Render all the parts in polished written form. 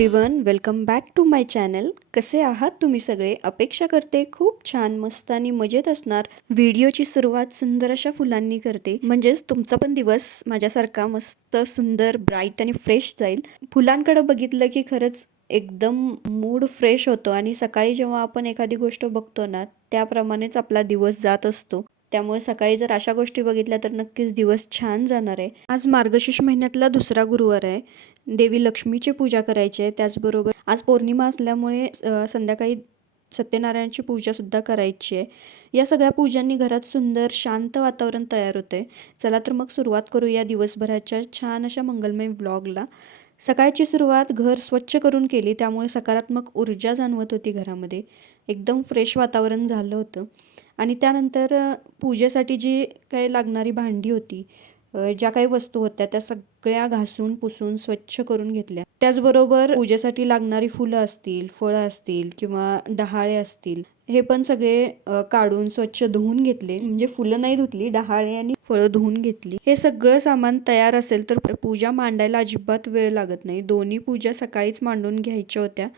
Everyone, welcome back to my channel. कसे आहात तुम्ही सगळे? अपेक्षा करते खूप छान, मस्त आणि मजेत असणार. व्हिडिओची सुरुवात सुंदर अशा फुलांनी करते, म्हणजेच तुमचा पण दिवस माझ्यासारखा मस्त सुंदर ब्राईट आणि फ्रेश जाईल. फुलांकडे बघितलं की खरंच एकदम मूड फ्रेश होतो आणि सकाळी जेव्हा आपण एखादी गोष्ट बघतो ना, त्याप्रमाणेच आपला दिवस जात असतो. त्यामुळे सकाळी जर अशा गोष्टी बघितल्या तर नक्कीच दिवस छान जाणार आहे. आज मार्गशीर्ष महिन्यातला दुसरा गुरुवार आहे. देवी लक्ष्मीची पूजा करायची आहे. त्याचबरोबर आज पौर्णिमा असल्यामुळे संध्याकाळी सत्यनारायणची पूजासुद्धा करायची आहे. या सगळ्या पूजांनी घरात सुंदर शांत वातावरण तयार होते. चला तर मग सुरुवात करूया दिवसभराच्या छान अशा मंगलमय व्लॉगला. सकाळची सुरुवात घर स्वच्छ करून केली, त्यामुळे सकारात्मक ऊर्जा जाणवत होती घरामध्ये. एकदम फ्रेश वातावरण झालं होतं. आणि त्यानंतर पूजेसाठी जी काही लागणारी भांडी होती, ज्या काही वस्तू होत्या त्या सगळ्या घासून पुसून स्वच्छ करून घेतल्या. त्याचबरोबर पूजेसाठी लागणारी फुलं असतील, फळं असतील किंवा डहाळे असतील, हे पण सगळे काढून स्वच्छ धुवून घेतले. म्हणजे फुलं नाही धुतली, डहाळे आणि फळं धुवून घेतली. हे सगळं सामान तयार असेल तर पूजा मांडायला अजिबात वेळ लागत नाही. दोन्ही पूजा सकाळीच मांडून घ्यायच्या होत्या.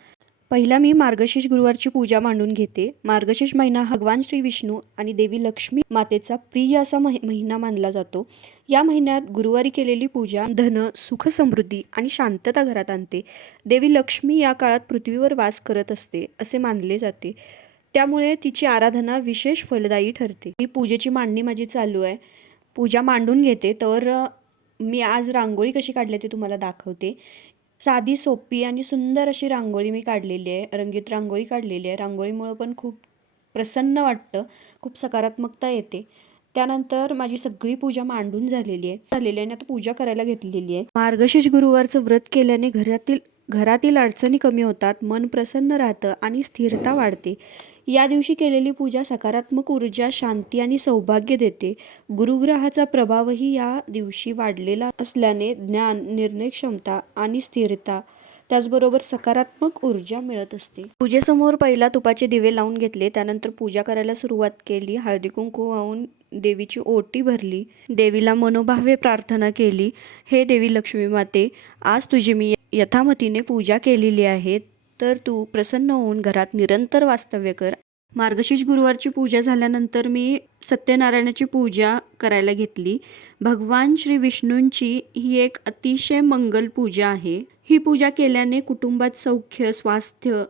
पहिला मी मार्गशीर्ष गुरुवारची पूजा मांडून घेते. मार्गशीर्ष महिना भगवान श्री विष्णू आणि देवी लक्ष्मी मातेचा प्रिय असा महिना मानला जातो. या महिन्यात गुरुवारी केलेली पूजा धन, सुख, समृद्धी आणि शांतता घरात आणते. देवी लक्ष्मी या काळात पृथ्वीवर वास करत असते असे मानले जाते. त्यामुळे तिची आराधना विशेष फलदायी ठरते. ही पूजेची मांडणी माझी चालू आहे. पूजा मांडून घेते तर मी आज रांगोळी कशी काढली ते तुम्हाला दाखवते. साधी, सोपी आणि सुंदर अशी रांगोळी मी काढलेली आहे. रंगीत रांगोळी काढलेली आहे. रांगोळीमुळं पण खूप प्रसन्न वाटतं, खूप सकारात्मकता येते. त्यानंतर माझी सगळी पूजा मांडून झालेली आहे आणि आता पूजा करायला घेतलेली आहे. मार्गशीर्ष गुरुवारचं व्रत केल्याने घरातील अडचणी कमी होतात, मन प्रसन्न राहतं आणि स्थिरता वाढते. या दिवशी केलेली पूजा सकारात्मक ऊर्जा, शांती आणि सौभाग्य देते. गुरुग्रहाचा प्रभावही या दिवशी वाढलेला असल्याने ज्ञान, निर्णय क्षमता आणि स्थिरता, त्याचबरोबर सकारात्मक ऊर्जा मिळत असते. पूजेसमोर पहिला तुपाचे दिवे लावून घेतले. त्यानंतर पूजा करायला सुरुवात केली. हळदी कुंकू वाहून देवीची ओटी भरली. देवीला मनोभावे प्रार्थना केली. हे देवी लक्ष्मी माते, आज तुझी मी यथामतीने पूजा केलेली आहे, तर तू प्रसन्न होऊन घरात निरंतर वास्तव्य कर. मार्गशीर्ष गुरुवारची पूजा झाल्यानंतर मी सत्यनारायणाची पूजा करायला घेतली. भगवान श्री विष्णूंची ही एक अतिशय मंगल पूजा आहे. ही पूजा केल्याने कुटुंबात सौख्य, स्वास्थ्य,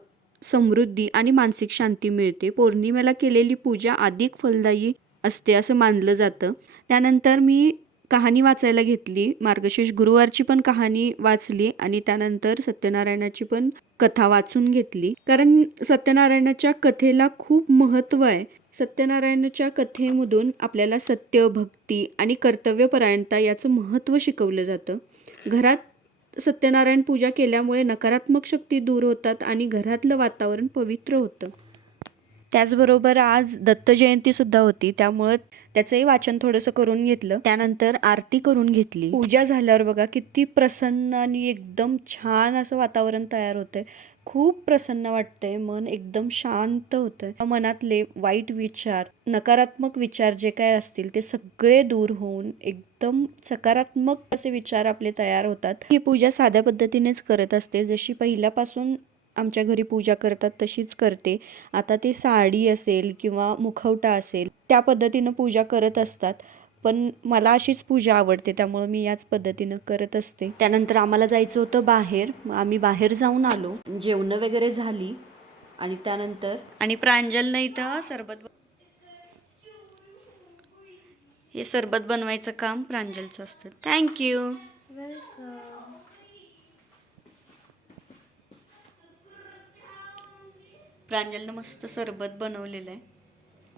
समृद्धी आणि मानसिक शांती मिळते. पौर्णिमेला केलेली पूजा अधिक फलदायी असते असं मानलं जातं. त्यानंतर मी कहाणी वाचायला घेतली. मार्गशीर्ष गुरुवारची पण कहाणी वाचली आणि त्यानंतर सत्यनारायणाची पण कथा वाचून घेतली. कारण सत्यनारायणाच्या कथेला खूप महत्त्व आहे. सत्यनारायणाच्या कथेमधून आपल्याला सत्य, भक्ती आणि कर्तव्यपरायणता याचं महत्त्व शिकवलं जातं. घरात सत्यनारायण पूजा केल्यामुळे नकारात्मक शक्ती दूर होतात आणि घरातलं वातावरण पवित्र होतं. त्याचबरोबर आज दत्त जयंतीसुद्धा होती, त्यामुळं त्याचंही वाचन थोडंसं करून घेतलं. त्यानंतर आरती करून घेतली. पूजा झाल्यावर बघा किती प्रसन्न आणि एकदम छान असं वातावरण तयार होतंय. खूप प्रसन्न वाटतंय, मन एकदम शांत होतंय. मनातले वाईट विचार, नकारात्मक विचार जे काय असतील ते सगळे दूर होऊन एकदम सकारात्मक असे विचार आपले तयार होतात. ही पूजा साध्या पद्धतीनेच करत असते, जशी पहिल्यापासून आमच्या घरी पूजा करतात तशीच करते. आता ते साडी असेल किंवा मुखवटा असेल त्या पद्धतीनं पूजा करत असतात, पण मला अशीच पूजा आवडते, त्यामुळे मी याच पद्धतीनं करत असते. त्यानंतर आम्हाला जायचं होतं बाहेर. आम्ही बाहेर जाऊन आलो, जेवणं वगैरे झाली आणि त्यानंतर प्रांजलनं इथं हे सरबत बनवायचं काम प्रांजलचं असतं. थँक्यू. प्रांजलनं मस्त सरबत बनवलेलं आहे.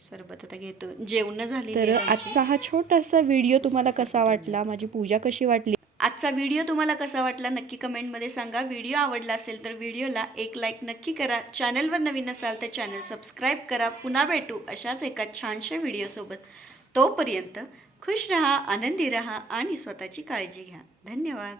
सरबत आता घेतो. जेवण झाली. तर आजचा हा छोटासा व्हिडिओ तुम्हाला कसा वाटला, माझी पूजा कशी वाटली, आजचा व्हिडिओ तुम्हाला कसा वाटला नक्की कमेंटमध्ये सांगा. व्हिडिओ आवडला असेल तर व्हिडिओला एक लाईक नक्की करा. चॅनलवर नवीन असाल तर चॅनल सबस्क्राईब करा. पुन्हा भेटू अशाच एका छानशा व्हिडिओसोबत. तोपर्यंत खुश रहा, आनंदी रहा आणि स्वतःची काळजी घ्या. धन्यवाद.